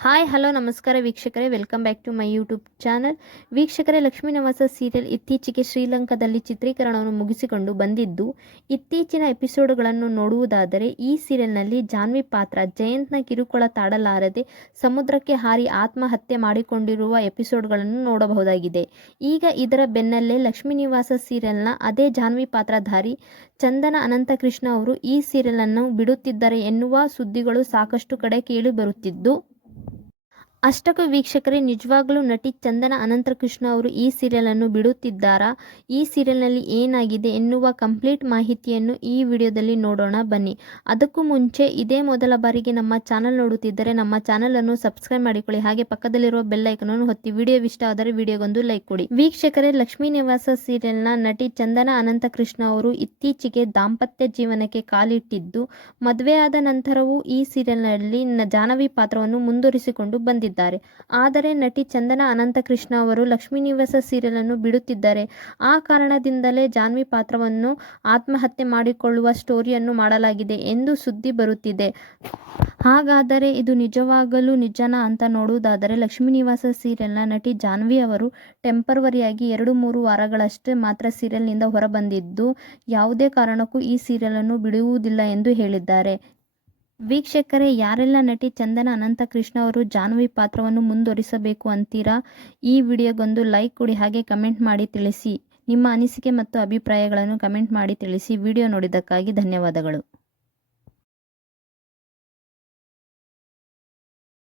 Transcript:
Hi, hello, ನಮಸ್ಕಾರ ವೀಕ್ಷಕರೇ. Welcome back to my YouTube channel ವೀಕ್ಷಕರೇ, ಲಕ್ಷ್ಮೀ ನಿವಾಸ ಸೀರಿಯಲ್ ಇತ್ತೀಚೆಗೆ ಶ್ರೀಲಂಕಾದಲ್ಲಿ ಚಿತ್ರೀಕರಣವನ್ನು ಮುಗಿಸಿಕೊಂಡು ಬಂದಿದ್ದು, ಇತ್ತೀಚಿನ ಎಪಿಸೋಡ್ಗಳನ್ನು ನೋಡುವುದಾದರೆ, ಈ ಸೀರಿಯಲ್ನಲ್ಲಿ ಜಾನ್ವಿ ಪಾತ್ರ, ಜಯಂತ್ನ ಕಿರುಕುಳ ತಾಡಲಾರದೆ ಸಮುದ್ರಕ್ಕೆ ಹಾರಿ ಆತ್ಮಹತ್ಯೆ ಮಾಡಿಕೊಂಡಿರುವ ಎಪಿಸೋಡ್ಗಳನ್ನು ನೋಡಬಹುದಾಗಿದೆ. ಈಗ ಇದರ ಬೆನ್ನಲ್ಲೇ ಲಕ್ಷ್ಮೀ ನಿವಾಸ ಸೀರಿಯಲ್ನ ಅದೇ ಜಾನ್ವಿ ಪಾತ್ರಧಾರಿ ಚಂದನ ಅನಂತಕೃಷ್ಣ ಅವರು ಈ ಸೀರಿಯಲನ್ನು ಬಿಡುತ್ತಿದ್ದಾರೆ ಎನ್ನುವ ಸುದ್ದಿಗಳು ಸಾಕಷ್ಟು ಕಡೆ ಕೇಳಿ ಬರುತ್ತಿದ್ದು ಅಷ್ಟಕ್ಕೂ ವೀಕ್ಷಕರೇ, ನಿಜವಾಗ್ಲೂ ನಟಿ ಚಂದನ ಅನಂತಕೃಷ್ಣ ಅವರು ಈ ಸೀರಿಯಲನ್ನು ಬಿಡುತ್ತಿದ್ದಾರಾ? ಈ ಸೀರಿಯಲ್ನಲ್ಲಿ ಏನಾಗಿದೆ ಎನ್ನುವ ಕಂಪ್ಲೀಟ್ ಮಾಹಿತಿಯನ್ನು ಈ ವಿಡಿಯೋದಲ್ಲಿ ನೋಡೋಣ, ಬನ್ನಿ. ಅದಕ್ಕೂ ಮುಂಚೆ ಇದೇ ಮೊದಲ ಬಾರಿಗೆ ನಮ್ಮ ಚಾನಲ್ ನೋಡುತ್ತಿದ್ದರೆ ನಮ್ಮ ಚಾನಲನ್ನು ಸಬ್ಸ್ಕ್ರೈಬ್ ಮಾಡಿಕೊಳ್ಳಿ. ಹಾಗೆ ಪಕ್ಕದಲ್ಲಿರುವ ಬೆಲ್ ಅನ್ನು ಹೊತ್ತಿ ವಿಡಿಯೋ ಇಷ್ಟ ಆದರೆ ವಿಡಿಯೋಗೊಂದು ಲೈಕ್ ಕೊಡಿ. ವೀಕ್ಷಕರೇ, ಲಕ್ಷ್ಮೀ ನಿವಾಸ ಸೀರಿಯಲ್ನ ನಟಿ ಚಂದನ ಅನಂತಕೃಷ್ಣ ಅವರು ಇತ್ತೀಚೆಗೆ ದಾಂಪತ್ಯ ಜೀವನಕ್ಕೆ ಕಾಲಿಟ್ಟಿದ್ದು, ಮದುವೆಯಾದ ನಂತರವೂ ಈ ಸೀರಿಯಲ್ನಲ್ಲಿ ಜಾಹ್ನವಿ ಪಾತ್ರವನ್ನು ಮುಂದುವರಿಸಿಕೊಂಡು ಬಂದಿದ್ದಾರೆ. ಆದರೆ ನಟಿ ಚಂದನ ಅನಂತಕೃಷ್ಣ ಅವರು ಲಕ್ಷ್ಮೀ ನಿವಾಸ ಸೀರಿಯಲ್ ಅನ್ನು ಬಿಡುತ್ತಿದ್ದಾರೆ. ಆ ಕಾರಣದಿಂದಲೇ ಜಾನ್ವಿ ಪಾತ್ರವನ್ನು ಆತ್ಮಹತ್ಯೆ ಮಾಡಿಕೊಳ್ಳುವ ಸ್ಟೋರಿಯನ್ನು ಮಾಡಲಾಗಿದೆ ಎಂದು ಸುದ್ದಿ ಬರುತ್ತಿದೆ. ಹಾಗಾದರೆ ಇದು ನಿಜವಾಗಲೂ ನಿಜನಾ ಅಂತ ನೋಡುವುದಾದರೆ ಲಕ್ಷ್ಮೀ ನಿವಾಸ ಸೀರಿಯಲ್ನ ನಟಿ ಜಾನ್ವಿ ಅವರು ಟೆಂಪರ್ವರಿಯಾಗಿ ಎರಡು ಮೂರು ವಾರಗಳಷ್ಟೇ ಮಾತ್ರ ಸೀರಿಯಲ್ನಿಂದ ಹೊರಬಂದಿದ್ದು ಯಾವುದೇ ಕಾರಣಕ್ಕೂ ಈ ಸೀರಿಯಲನ್ನು ಬಿಡುವುದಿಲ್ಲ ಎಂದು ಹೇಳಿದ್ದಾರೆ. ವೀಕ್ಷಕರೇ, ಯಾರೆಲ್ಲ ನಟಿ ಚಂದನ ಅನಂತಕೃಷ್ಣ ಅವರು ಜಾನ್ವಿ ಪಾತ್ರವನ್ನು ಮುಂದುವರಿಸಬೇಕು ಅಂತೀರಾ? ಈ ವಿಡಿಯೋಗೊಂದು ಲೈಕ್ ಕೊಡಿ, ಹಾಗೆ ಕಮೆಂಟ್ ಮಾಡಿ ತಿಳಿಸಿ. ನಿಮ್ಮ ಅನಿಸಿಕೆ ಮತ್ತು ಅಭಿಪ್ರಾಯಗಳನ್ನು ಕಮೆಂಟ್ ಮಾಡಿ ತಿಳಿಸಿ. ವಿಡಿಯೋ ನೋಡಿದ್ದಕ್ಕಾಗಿ ಧನ್ಯವಾದಗಳು.